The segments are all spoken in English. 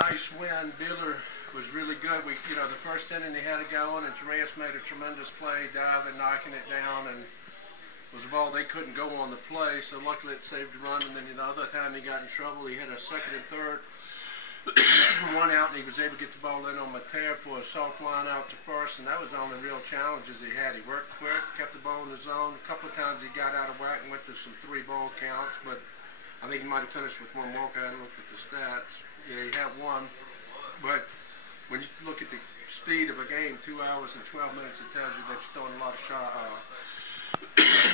Nice win. Bueller was really good. The first inning they had it going, and Reyes made a tremendous play, diving, knocking it down, and it was a ball they couldn't go on the play. So luckily it saved a run. And then the other time he got in trouble, he had a second and third, one out, and he was able to get the ball in on Mateo for a soft line out to first, and that was the only real challenges he had. He worked quick, kept the ball in the zone. A couple of times he got out of whack and went to some 3-ball counts, but I think he might have finished with one walk. I hadn't looked at the stats. Yeah, he had one. But when you look at the speed of a game, 2 hours and 12 minutes, it tells you that you're throwing a lot of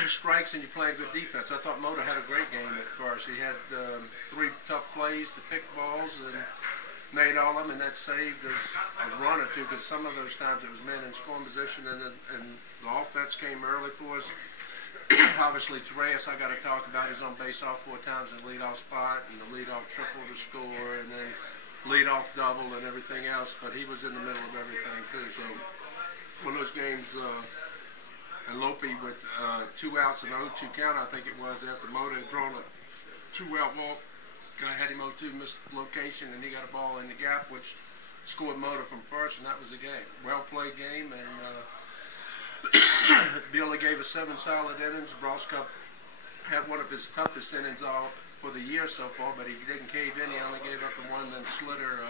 strikes and you're playing good defense. I thought Mota had a great game at first. He had 3 tough plays to pick balls and made all of them, and that saved us a run or two, because some of those times it was men in scoring position, and the offense came early for us. Obviously, Reyes, I got to talk about. He's on base all 4 times in the leadoff spot, and the leadoff triple to score, and then leadoff double and everything else. But he was in the middle of everything too. So one of those games, and Lopey with 2 outs and 0-2 count, I think it was, after Mota had drawn a 2-out walk. Guy had him 0-2, missed location, and he got a ball in the gap, which scored Mota from first, and that was the game. Well played game, and Bueller gave us 7 solid innings. Rosscup had one of his toughest innings all for the year so far, but he didn't cave in. He only gave up the one. Then Slitter,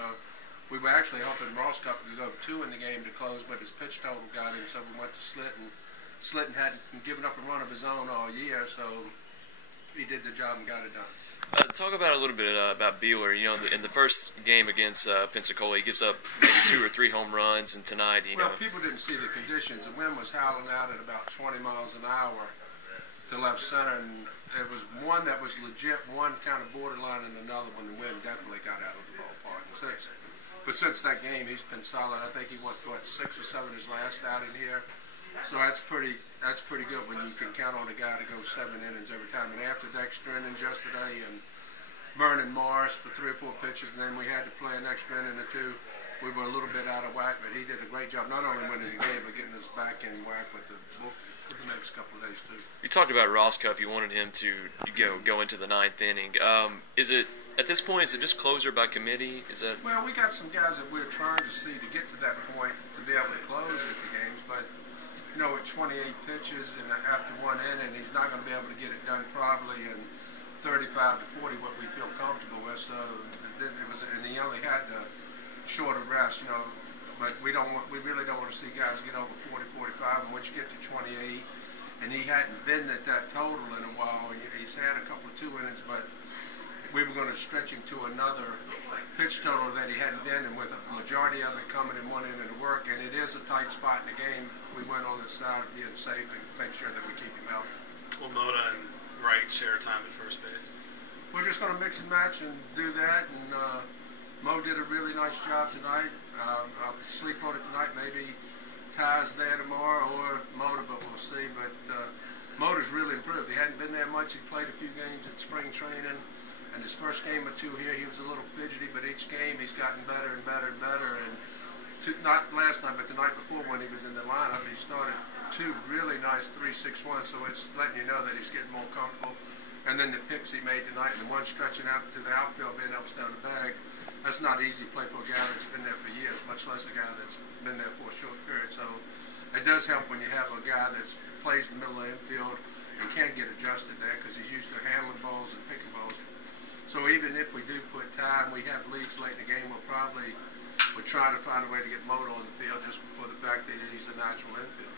we were actually hoping Rosscup could go 2 in the game to close, but his pitch total got him, so we went to Slitten. Slitten hadn't given up a run of his own all year, so he did the job and got it done. Talk about a little bit about Bueller. You know, in the first game against Pensacola, he gives up maybe 2 or 3 home runs, and tonight, well, people didn't see the conditions. The wind was howling out at about 20 miles an hour to left center, and there was one that was legit, one kind of borderline, and another one the wind definitely got out of the ballpark. But since that game, he's been solid. I think he went, 6 or 7 his last outing here. So that's pretty good when you can count on a guy to go 7 innings every time. And after the extra innings yesterday and Vernon Morris for 3 or 4 pitches, and then we had to play an extra inning or 2, we were a little bit out of whack, but he did a great job, not only winning the game, but getting us back in whack with the book for the next couple of days too. You talked about Rosscup. You wanted him to go into the 9th inning. Is it, at this point, is it just closer by committee? Is that? Well, we got some guys that we're trying to see to get to that point to be able to close at the games, but you know, with 28 pitches and after 1 inning, he's not going to be able to get it done probably in 35 to 40, what we feel comfortable with. So and he only had the shorter rest, you know. But we really don't want to see guys get over 40, 45, and once you get to 28, and he hadn't been at that total in a while. He's had a couple of 2 innings, but we were going to stretch him to another pitch total that he hadn't been, and with a majority of it coming in 1 inning to work, and it is a tight spot in the game, we went on the side of being safe and make sure that we keep him healthy. Will Mota and Wright share time at first base? We're just going to mix and match and do that, and Mo did a really nice job tonight. I'll sleep on it tonight. Maybe Ty's there tomorrow or Mota, but we'll see. But Mota's really improved. He hadn't been there much. He played a few games at spring training. And his first game or 2 here, he was a little fidgety, but each game he's gotten better and better and better. And not last night, but the night before when he was in the lineup, he started 2 really nice 3-6-1, so it's letting you know that he's getting more comfortable. And then the picks he made tonight, and the one stretching out to the outfield, being able to down the bag, that's not easy to play for a guy that's been there for years, much less a guy that's been there for a short period. So it does help when you have a guy that plays the middle of the infield and can't get adjusted there because he's used to handling balls and picking balls. So even if we do put time, we have leads late in the game, we're trying to find a way to get Mota on the field just for the fact that he's a natural infield.